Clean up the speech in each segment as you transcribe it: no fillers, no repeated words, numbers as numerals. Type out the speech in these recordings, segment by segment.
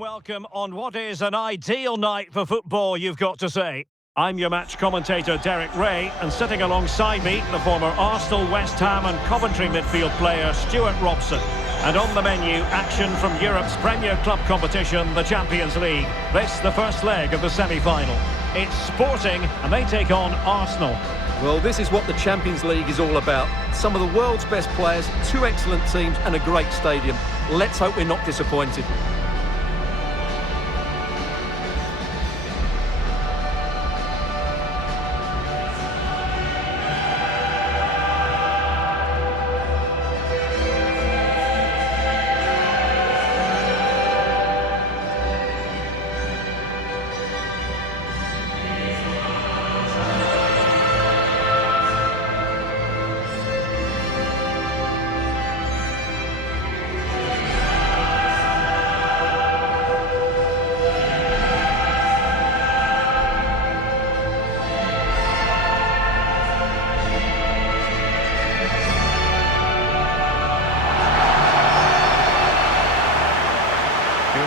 welcome on what is an ideal night for football, you've got to say. I'm your match commentator, Derek Ray, and sitting alongside me, the former Arsenal, West Ham and Coventry midfield player, Stuart Robson. And on the menu, action from Europe's premier club competition, the Champions League. This, the first leg of the semi-final. It's Sporting, and they take on Arsenal. Well, this is what the Champions League is all about. Some of the world's best players, two excellent teams and a great stadium. Let's hope we're not disappointed.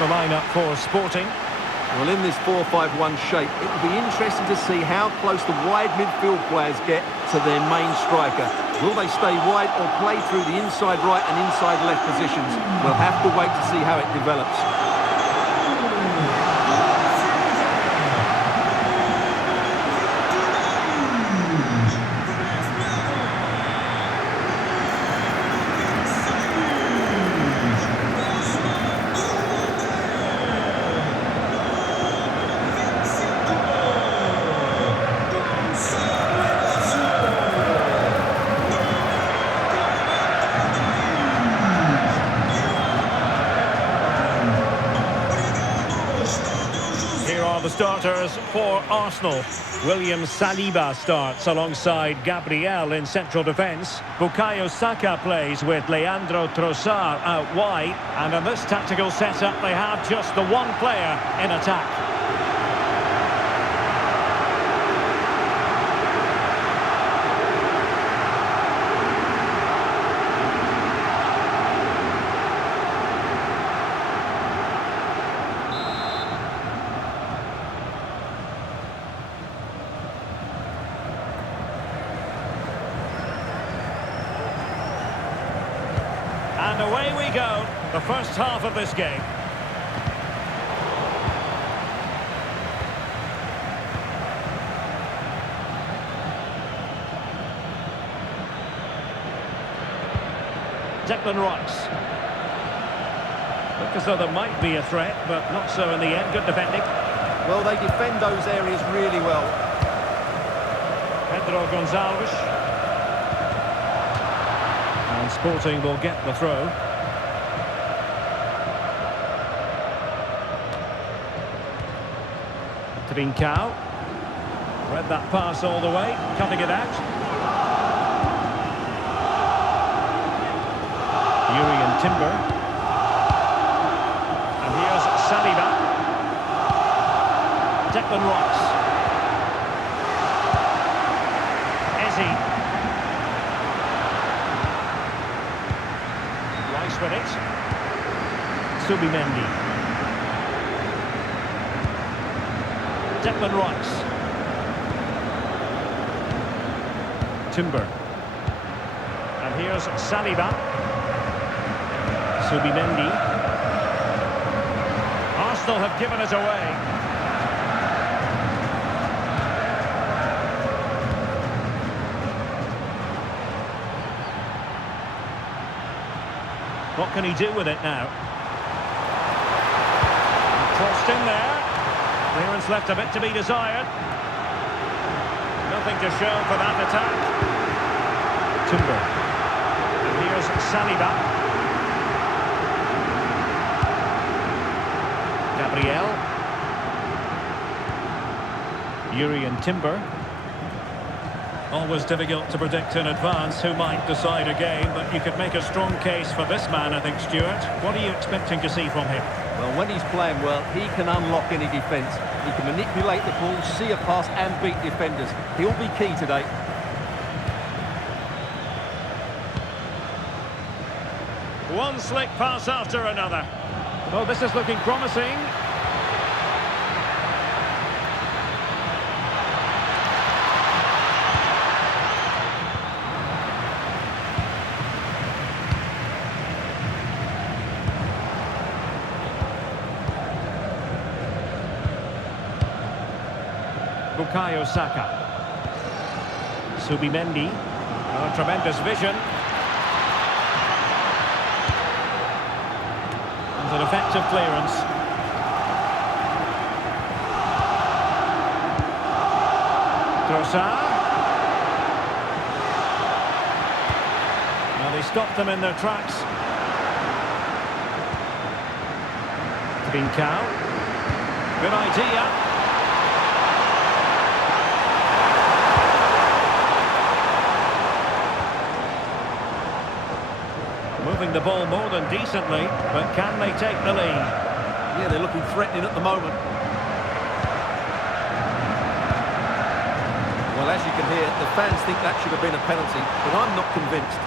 The lineup for Sporting. Well, in this 4-5-1 shape, it will be interesting to see how close the wide midfield players get to their main striker. Will they stay wide or play through the inside right and inside left positions? We'll have to wait to see how it develops. The starters for Arsenal. William Saliba starts alongside Gabriel in central defence. Bukayo Saka plays with Leandro Trossard out wide. And in this tactical setup, they have just the one player in attack. And away we go, the first half of this game. Declan Rice. Look as though there might be a threat, but not so in the end. Good defending. Well, they defend those areas really well. Pedro Gonçalves. And Sporting will get the throw. Trincao. Read that pass all the way, cutting it out. Urian Timber. And here's Saliba. Declan Rice. Eze. With it. Subimendi. Declan Rice. Timber. And here's Saliba. Subimendi. Arsenal have given it away. What can he do with it now? Crossed in there. Clearance left a bit to be desired. Nothing to show for that attack. Timber. And here's Saliba. Gabriel. Urian Timber. Always difficult to predict in advance who might decide a game, but you could make a strong case for this man, I think, Stuart. What are you expecting to see from him? Well, when he's playing well, he can unlock any defence. He can manipulate the ball, see a pass and beat defenders. He'll be key today. One slick pass after another. Oh, this is looking promising. Bukayo Saka. Subimendi. Oh, tremendous vision. And an effective clearance. Trossard. Well, they stopped them in their tracks. Trincao. Good idea. Moving the ball more than decently, but can they take the lead? Yeah, they're looking threatening at the moment. Well, as you can hear, the fans think that should have been a penalty, but I'm not convinced.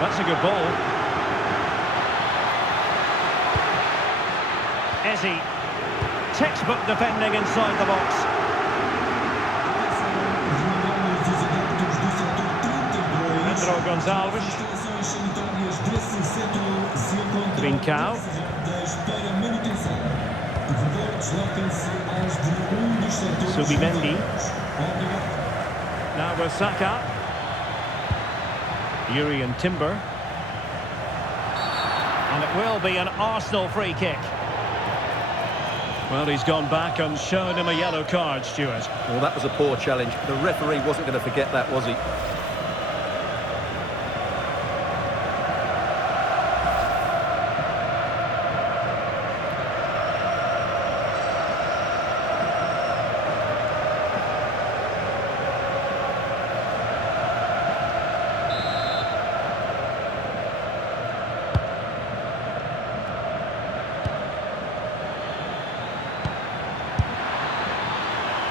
That's a good ball. Ezzy, textbook defending inside the box. Pedro Gonçalves. Trincao. Subimendi. Now with Saka. Yuri and Timber. And it will be an Arsenal free kick. Well, he's gone back and shown him a yellow card, Stuart. Well, that was a poor challenge. The referee wasn't going to forget that, was he?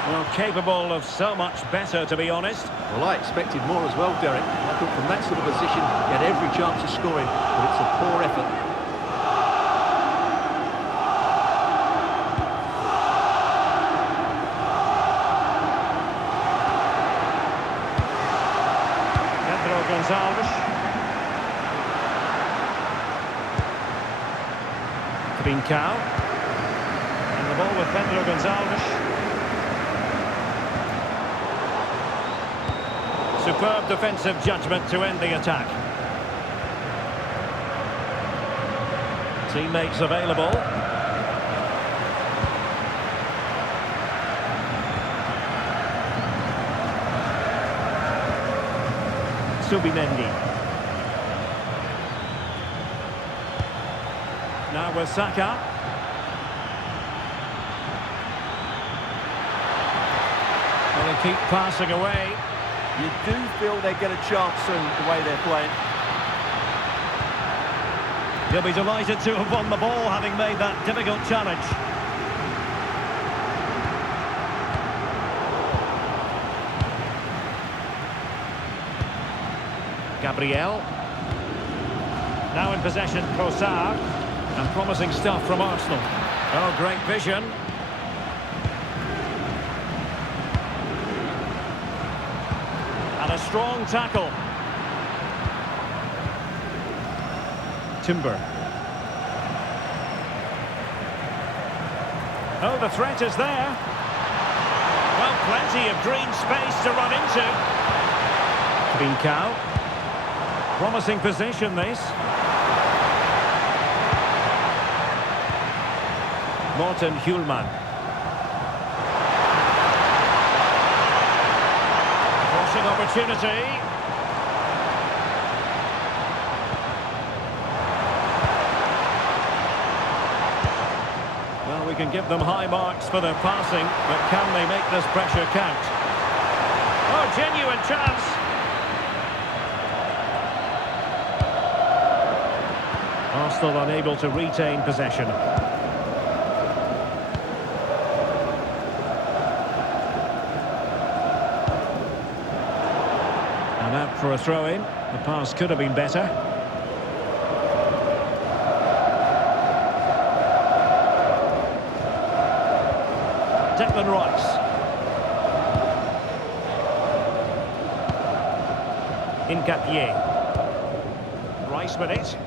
Well, capable of so much better, to be honest. Well, I expected more as well, Derek. I thought from that sort of position, he had every chance of scoring, but it's a poor effort. Pedro Gonçalves. Trincao. And the ball with Pedro Gonçalves. Superb defensive judgment to end the attack. Teammates available. Subimendi. Now with Saka. Well, they keep passing away. You do feel they get a chance soon, the way they're playing. He'll be delighted to have won the ball, having made that difficult challenge. Gabriel. Now in possession, Trossard. And promising stuff from Arsenal. Oh, great vision. And a strong tackle. Timber. Oh, the threat is there. Well, plenty of green space to run into. Trincao. Promising position, this. Morten Hjulman. Crossing opportunity. Well, we can give them high marks for their passing, but can they make this pressure count? Oh, genuine chance. Arsenal unable to retain possession. And out for a throw-in. The pass could have been better. Declan Rice. Incapié. Rice with it.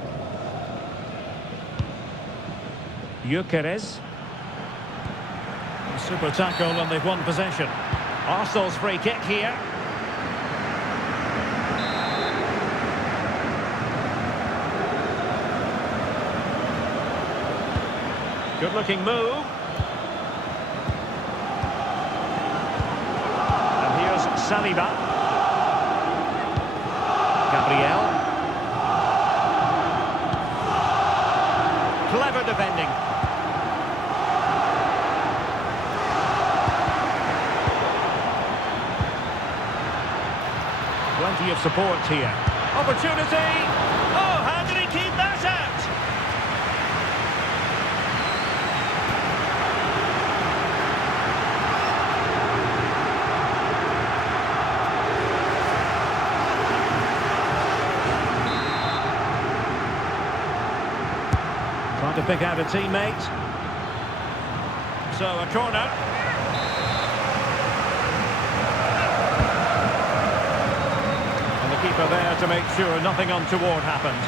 Gyökeres. Super tackle and they've won possession. Arsenal's free kick here. Good looking move. And here's Saliba. Gabriel. Clever defending. Plenty of support here. Opportunity! Oh, how did he keep that out? Trying to pick out a teammate. So a corner. Keeper there to make sure nothing untoward happened.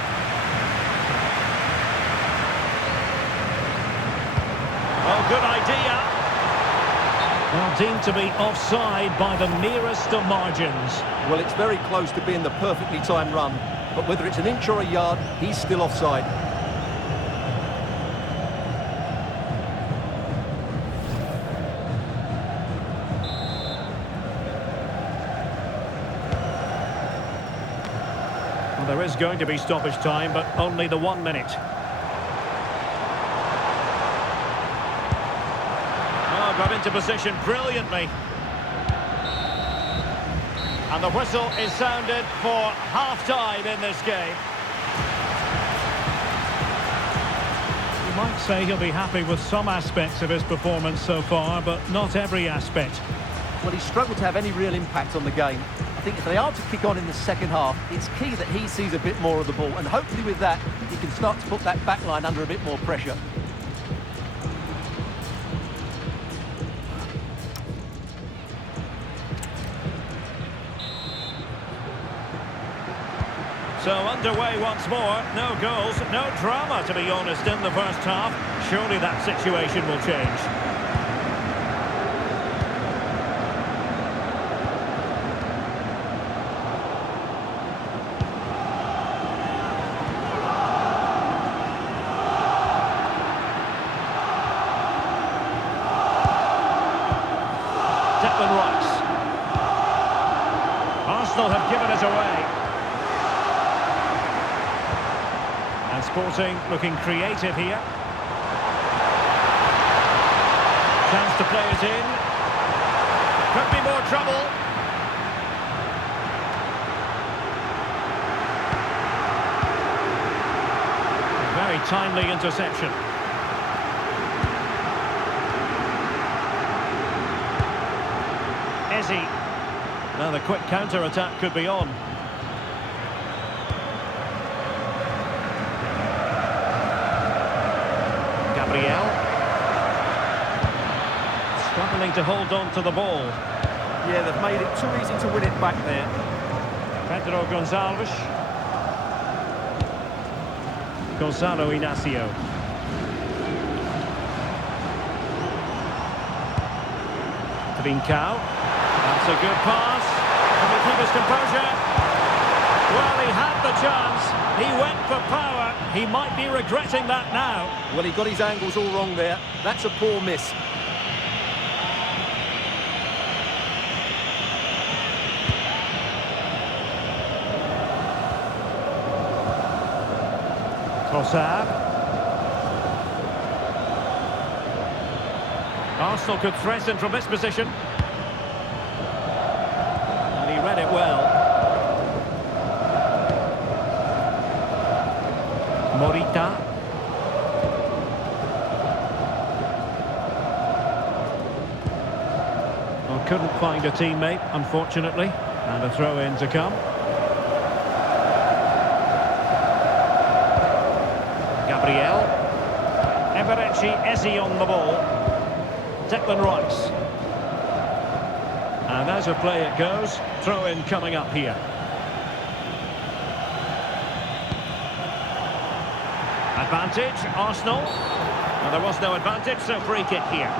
Oh, good idea. Well, deemed to be offside by the merest of margins. Well, it's very close to being the perfectly timed run, but whether it's an inch or a yard, he's still offside. Well, there is going to be stoppage time, but only the 1 minute. Oh, got into position brilliantly. And the whistle is sounded for half-time in this game. You might say he'll be happy with some aspects of his performance so far, but not every aspect. Well, he's struggled to have any real impact on the game. I think if they are to kick on in the second half, it's key that he sees a bit more of the ball, and hopefully with that, he can start to put that back line under a bit more pressure. So underway once more. No goals, no drama, to be honest, in the first half. Surely that situation will change. Declan Rice. Arsenal have given it away. And Sporting looking creative here. Chance to play it in. Could be more trouble. Very timely interception. Now the quick counter-attack could be on. Gabriel. Struggling to hold on to the ball. Yeah, they've made it too easy to win it back there. Pedro Gonçalves. Gonzalo Inacio. Trincao. That's a good pass. Can he keep his composure? Well, he had the chance. He went for power. He might be regretting that now. Well, he got his angles all wrong there. That's a poor miss. Trossard. Arsenal could threaten from this position. And he read it well. Morita. Well, couldn't find a teammate, unfortunately. And a throw-in to come. Gabriel. Eberechi Eze on the ball. Declan Rice. And as a play it goes, throw-in coming up here. Advantage, Arsenal. And there was no advantage, so free kick here.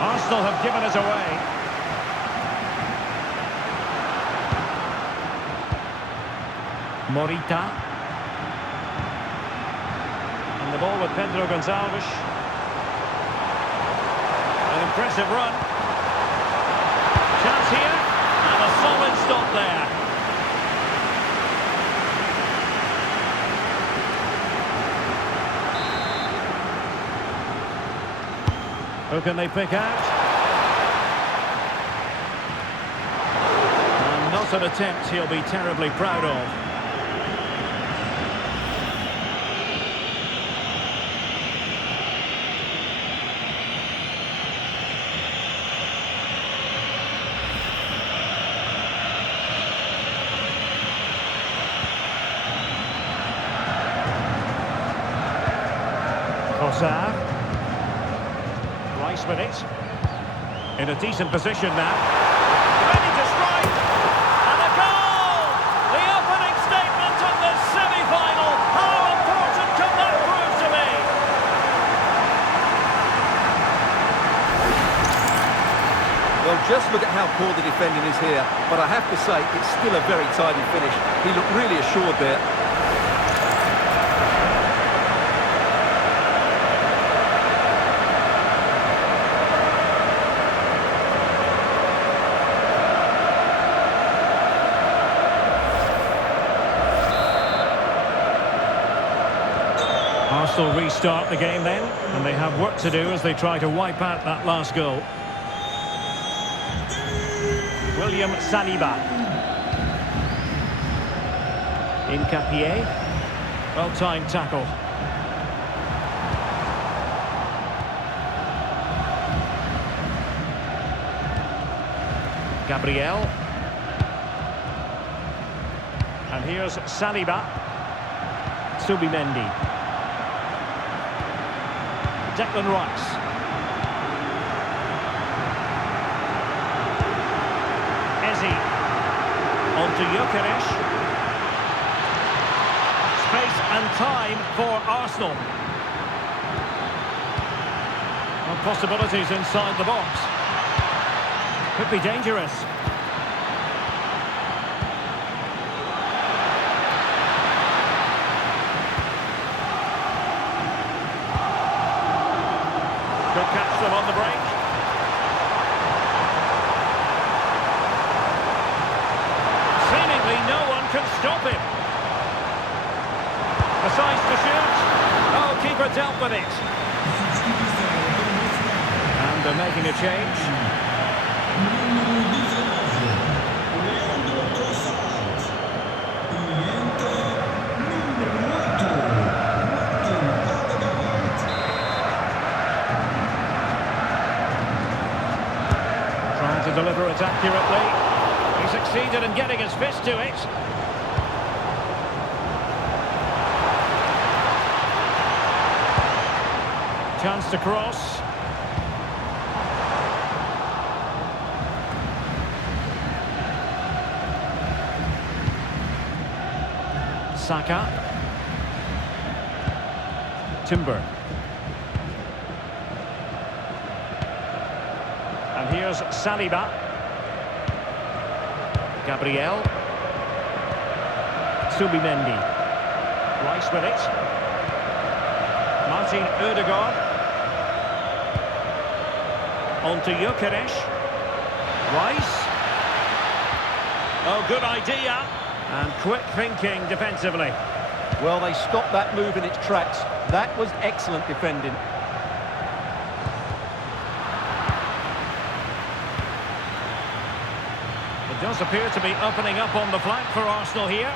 Arsenal have given us away. Morita. And the ball with Pedro Gonçalves. An impressive run. Chance here. And a solid stop there. Who can they pick out? And not an attempt he'll be terribly proud of. Cossar. Rice with it. In a decent position now. Ready to strike. And a goal! The opening statement of this semi-final. How important can that prove to be? Well, just look at how poor the defending is here. But I have to say, it's still a very tidy finish. He looked really assured there. Arsenal restart the game then, and they have work to do as they try to wipe out that last goal. William Saliba. Incapié. Well-timed tackle. Gabriel. And here's Saliba. Subimendi. Declan Rice. Eze. On to Gyökeres. Space and time for Arsenal. Well, possibilities inside the box. Could be dangerous. Could catch them on the break. Seemingly no one can stop him. Decides to shoot. Oh, keeper dealt with it. And they're making a change. To deliver it accurately. He succeeded in getting his fist to it. Chance to cross. Saka. Timber. And here's Saliba. Gabriel. Subimendi. Rice with it. Martin Ødegaard. On to Gyökeres. Rice. Oh, good idea. And quick thinking defensively. Well, they stopped that move in its tracks. That was excellent defending. It does appear to be opening up on the flank for Arsenal here.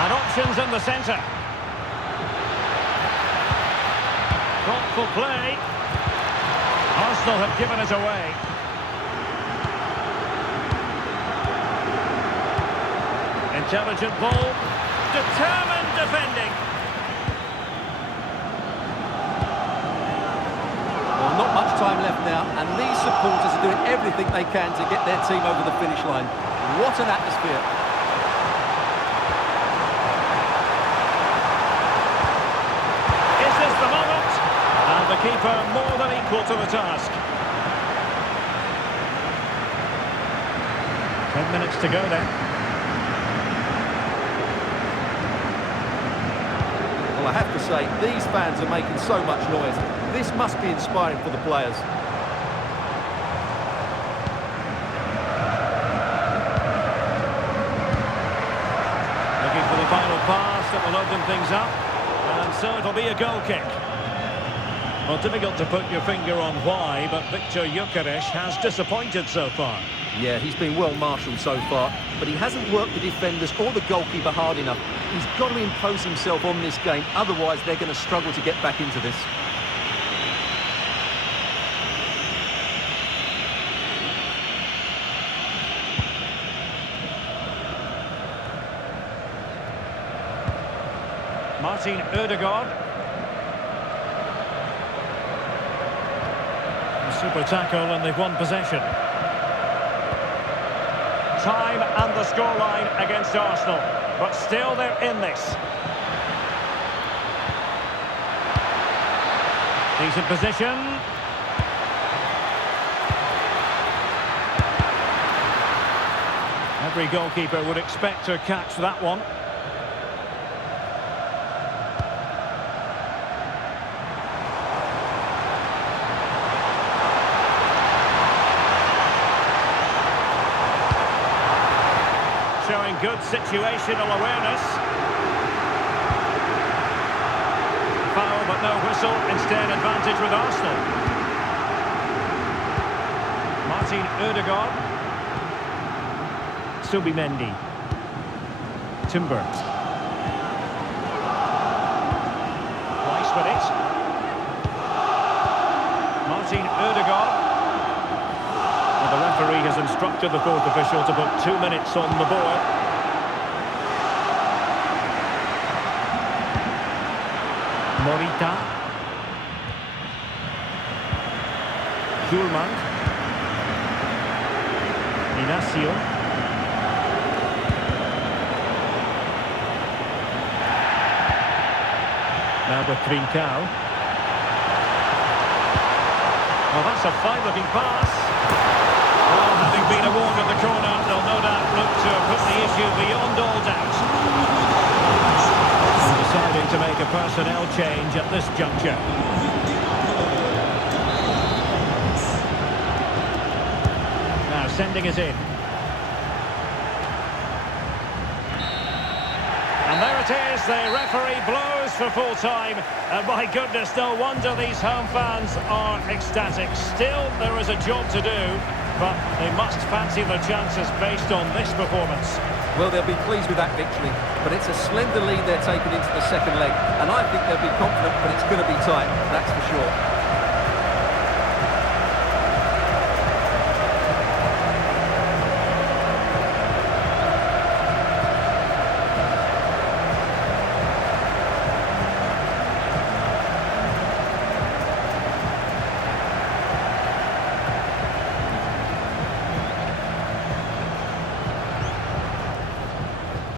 And options in the centre. Thoughtful play. Arsenal have given it away. Intelligent ball. Determined defending. Well, not much time left now, and these supporters are doing everything they can to get their team over the finish line. What an atmosphere. Is this the moment? And the keeper more than equal to the task. 10 minutes to go then. Well, I have to say, these fans are making so much noise. This must be inspiring for the players. Looking for the final pass that will open things up. And so it'll be a goal kick. Well, difficult to put your finger on why, but Victor Gyökeres has disappointed so far. Yeah, he's been well marshalled so far, but he hasn't worked the defenders or the goalkeeper hard enough. He's got to impose himself on this game, otherwise they're going to struggle to get back into this. Martin Ødegaard. A super tackle and they've won possession. Time and the scoreline against Arsenal, but still they're in this. Decent position. Every goalkeeper would expect to catch that one. Showing good situational awareness. Foul but no whistle, instead advantage with Arsenal. Martin Ødegaard. Subimendi. Timber. Rice with it. Martin Ødegaard. The referee has instructed the fourth official to put 2 minutes on the board. Morita. Hjulmand. Inacio. Now with Trincao. Well, that's a fine-looking pass. Well, having been awarded the corner, they'll no doubt look to put the issue beyond all doubt. And deciding to make a personnel change at this juncture. Now sending it in. And there it is, the referee blows for full time. And my goodness, no wonder these home fans are ecstatic. Still, there is a job to do. But they must fancy the chances based on this performance. Well, they'll be pleased with that victory, but it's a slender lead they're taking into the second leg, and I think they'll be confident, but it's going to be tight, that's for sure.